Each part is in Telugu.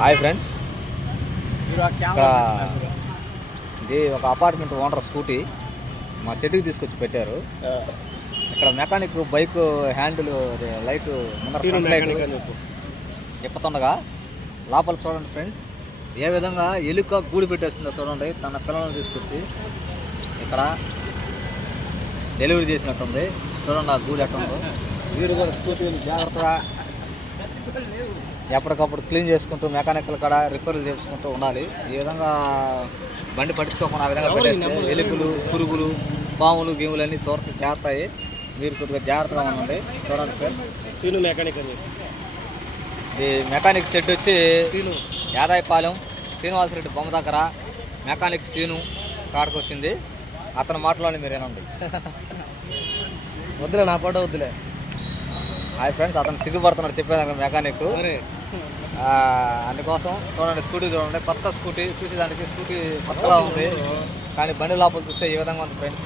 హాయ్ ఫ్రెండ్స్, ఇక్కడ ఇది ఒక అపార్ట్మెంట్ ఓనర్ స్కూటీ మా షెడ్కి తీసుకొచ్చి పెట్టారు. ఇక్కడ మెకానిక్ బైక్ హ్యాండిల్ లైట్ తిప్పుతుండగా లోపల చూడండి ఫ్రెండ్స్, ఏ విధంగా ఎలుక గూడు పెట్టేసిందో చూడండి. తన పిల్లలను తీసుకొచ్చి ఇక్కడ డెలివరీ చేసినట్టుంది. చూడండి ఆ గూడు ఎట్టుందో. వీరు కూడా స్కూటీలు జాగ్రత్తగా ఎప్పటికప్పుడు క్లీన్ చేసుకుంటూ మెకానికల్ కాడ రిపేర్లు చేసుకుంటూ ఉండాలి. ఈ విధంగా బండి పట్టించుకోకుండా ఆ విధంగా పెట్టేస్తే ఎలుకలు, పురుగులు, పాములు, గేములు అన్నీ చేస్తాయి. మీరు కొద్దిగా జాగ్రత్తగా ఉండండి. చూడండి ఫ్రెండ్స్, సీను మెకానిక్ అని ఈ మెకానిక్ షెడ్ వచ్చి యాదాయపాలెం శ్రీనివాసరెడ్డి బొమ్మ దగ్గర మెకానిక్ సీను కాడకు వచ్చింది. అతను మాటలోని మీరు ఏనండి. వద్దులే, నా పాట వద్దులే. హాయ్ ఫ్రెండ్స్, అతను సిగ్గుపడుతున్నాడు చెప్పేదానికి మెకానిక్. అందుకోసం చూడండి, స్కూటీ చూడండి, కొత్త స్కూటీ. చూసేదానికి స్కూటీ కొత్తగా ఉంది, కానీ బండి లోపల చూస్తే ఈ విధంగా ఉంది ఫ్రెండ్స్.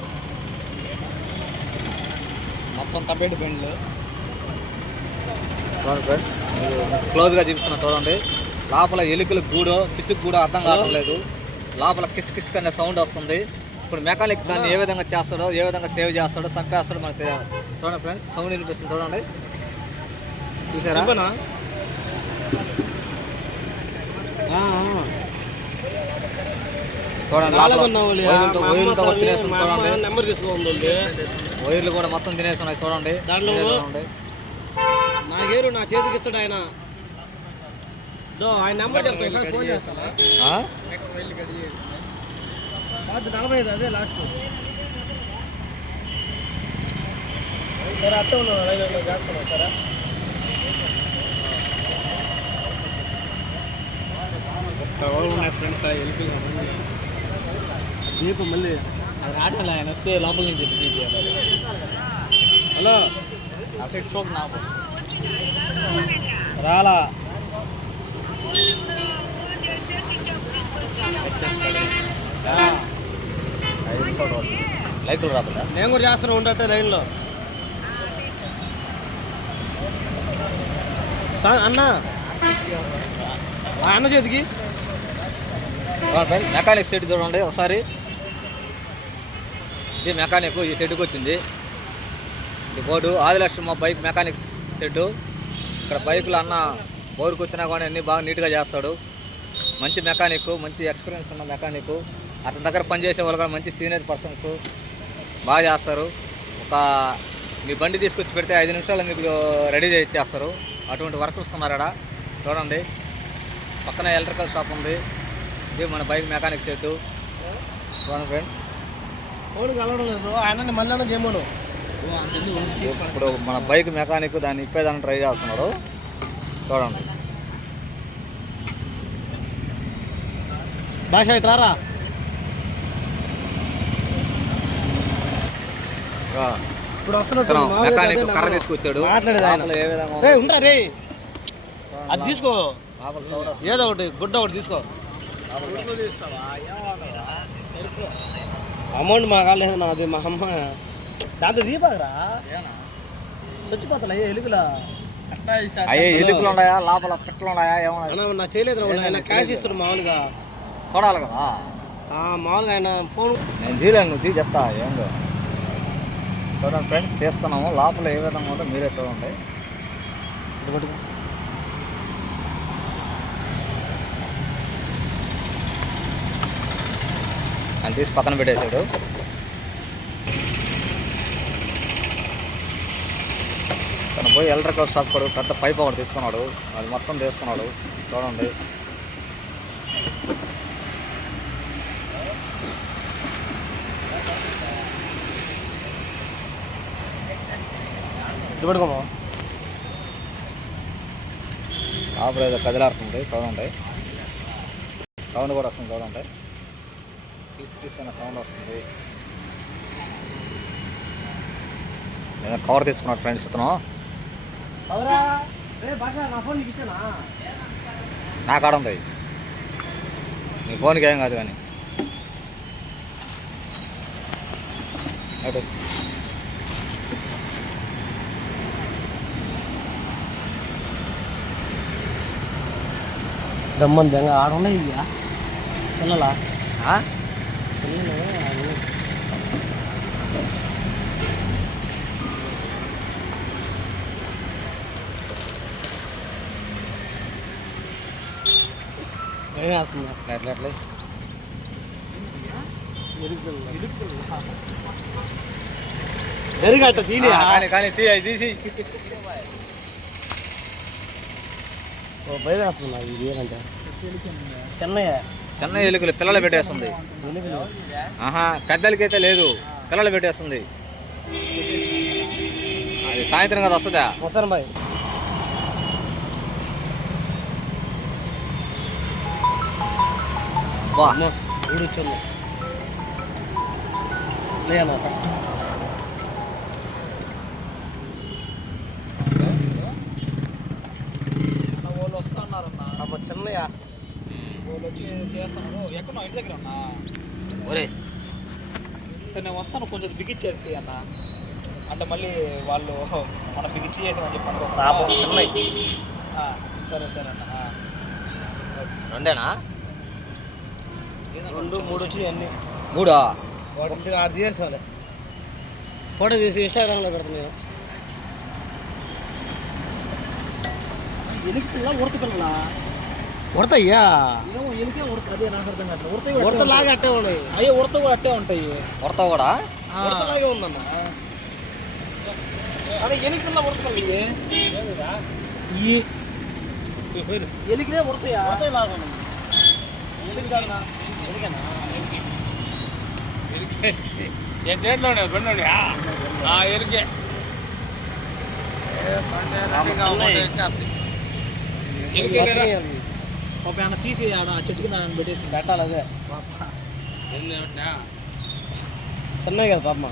మొత్తం తప్పేటి బండ్లు చూడండి ఫ్రెండ్స్, మీరు క్లోజ్గా చూపిస్తున్నా చూడండి. లోపల ఎలుకల గూడో పిచ్చుకు గూడో అర్థం కావట్లేదు. లోపల కిస్ కిస్ అనే సౌండ్ వస్తుంది. ఇప్పుడు మెకానిక్ దాన్ని ఏ విధంగా చేస్తాడో, ఏ విధంగా సేవ్ చేస్తాడో, చంపేస్తాడో మనకు తెలియాలి. చూడండి ఫ్రెండ్స్, సౌండ్ వినిపిస్తుంది చూడండి. చూసారా? వైర్లు కూడా మొత్తం తినేస్తున్నాయి చూడండి. నాకేరు నా చేతికి ఇస్తాడు ఆయన. ఆయన నెంబర్ చెప్తా, ఫోన్ చేస్తాను. 45 అదే లాస్ట్. సరే అట్ట ఉన్నాను చేస్తున్నాను. సరే ఉన్నాయి ఫ్రెండ్స్. దీపం మళ్ళీ అది రావట్లే. ఆయన వస్తే లోపల నుంచి హలో అసలు చోక్ నాకు రాలా. లైట్లు రాదా? నేను కూడా చేస్తాను ఉండటే లైన్లో. అన్న అన్న చేతికి మెకానిక్ షెడ్ చూడండి ఒకసారి. ఇది మెకానిక్ ఈ షెడ్కి వచ్చింది. ఇది బోర్డు ఆదిలక్ష్మ బైక్ మెకానిక్స్ షెడ్. ఇక్కడ బైకులు అన్న బోర్డుకు వచ్చినా కానీ అన్నీ బాగా నీట్గా చేస్తాడు. మంచి మెకానిక్, మంచి ఎక్స్పీరియన్స్ ఉన్న మెకానిక్. అతని దగ్గర పనిచేసే వాళ్ళు కూడా మంచి సీనియర్ పర్సన్స్ బాగా చేస్తారు. మీ బండి తీసుకొచ్చి పెడితే 5 నిమిషాలు మీకు రెడీ చేసేస్తారు. అటువంటి వర్కర్స్ ఉన్నారు ఇక్కడ చూడండి. పక్కన ఎలక్ట్రికల్ షాప్ ఉంది. ఇది మన బైక్ మెకానిక్ షెడ్ చూడండి ఫ్రెండ్స్. ఫోన్ కలవడం లేదు, ఆయన మళ్ళీ చేయమను. ఇప్పుడు మన బైక్ మెకానిక్ దాన్ని ఇప్పేదాన్ని ట్రై చేస్తున్నాడు చూడండి. భాష ఇట్లారా ఇప్పుడు వస్తున్నట్టు మెకానిక్ కర్ర తీసుకొచ్చాడు. ఉంటా రే, అది తీసుకో, ఏదో ఒకటి గుడ్డ ఒకటి తీసుకో. అమౌంట్ మా కాలేదు నాది, మా అమ్మ దాంతో దీపారా చచ్చిపోతా ఎలుగులా. అయ్యే ఎలుకలు ఉన్నాయా లోపల, పిట్టలు ఉన్నాయా? ఏమన్నా నా చేయలేదు. ఆయన క్యాష్ ఇస్తాడు మామూలుగా, చూడాలి కదా మామూలుగా. ఆయన ఫోన్ నేను తీయలేను, నువ్వు చెప్తా ఏందో. చూడండి ఫ్రెండ్స్, చేస్తున్నాము. లోపల ఏ విధంగా ఉందో మీరే చూడండి. అని తీసి పక్కన పెట్టేశాడు. తను పోయి ఎలక్ట్రికల్ షాప్ కూడా పెద్ద పైప్ ఒకటి తెచ్చుకున్నాడు. అది మొత్తం తీసుకున్నాడు చూడండి. పెట్టుకోమా, లోపల ఏదో కదిలాడుతుంది చూడండి. సౌండ్ కూడా వస్తుంది చూడండి. కిస్ కిస్ అనే సౌండ్ వస్తుంది. ఏదో కవర్ తెచ్చుకున్నాడు ఫ్రెండ్స్ ఇతను. నా కాడ ఉంది, నీ ఫోన్కి ఏం కాదు కానీ. బ్రహ్మం దెంగ ఆడున్నాయి ఇక పిల్లలా ఆ? పిల్లలు భయం వేస్తుందా ఎట్లా ఎరుగట్ట తీని కానీ అది తీసి భయం వేస్తుందా ఇది ఏంటంటే చెన్నయ్య చిన్న ఎలుకలు పిల్లలు పెట్టేస్తుంది. ఆహా పెద్దలకైతే లేదు, పిల్లలు పెట్టేస్తుంది. అది సాయంత్రం కదా వస్తుందా? వస్తాను బాయ్. బా ఊడు వచ్చింది లేనట వాళ్ళు వస్తున్నారన్నా అమ్మ చిన్నయ్య వాళ్ళు వచ్చి చేస్తున్నారు. ఎక్కడ ఇంటి దగ్గర అన్నా ఒరే నేను వస్తాను కొంచెం బిగించేసి అన్న అంటే మళ్ళీ వాళ్ళు మనం బిగించి చేసామని చెప్పి అనుకో చిన్నయ్య. సరే సరే అన్న. రెండేనా? 2 3 వచ్చి అన్ని 3 వాటి ఆడు తీసేసాలి. ఫోటో తీసి ఇన్స్టాగ్రామ్లో పెడుతున్నాను. ఎలికి పిల్ల ఉడత పిల్ల ఉడతయ్యా ఏమో ఎలికే ఉడత అదే నాకు అర్థం కావట్లేదు. ఉడతలాగా అట్టే ఉన్నాయి. అయ్యో ఉడత కూడా అట్టే ఉంటాయి. ఉడత కూడా ఉడతలాగే ఉందన్న. అదే ఎలికి పిల్ల ఉడత పిల్ల ఈ ఎలికినే ఉడతాయా ఉడతలాగా ఉన్నాయి. ఎలికి కాదన్నా ఎలికేనా దేంట్లోనే బండి ఎరికే ఒక ఆయన తీసి ఆడ ఆ చెట్టు కింద పెట్టేసి పెట్టాలి. అదే చిన్నవి కదా పాప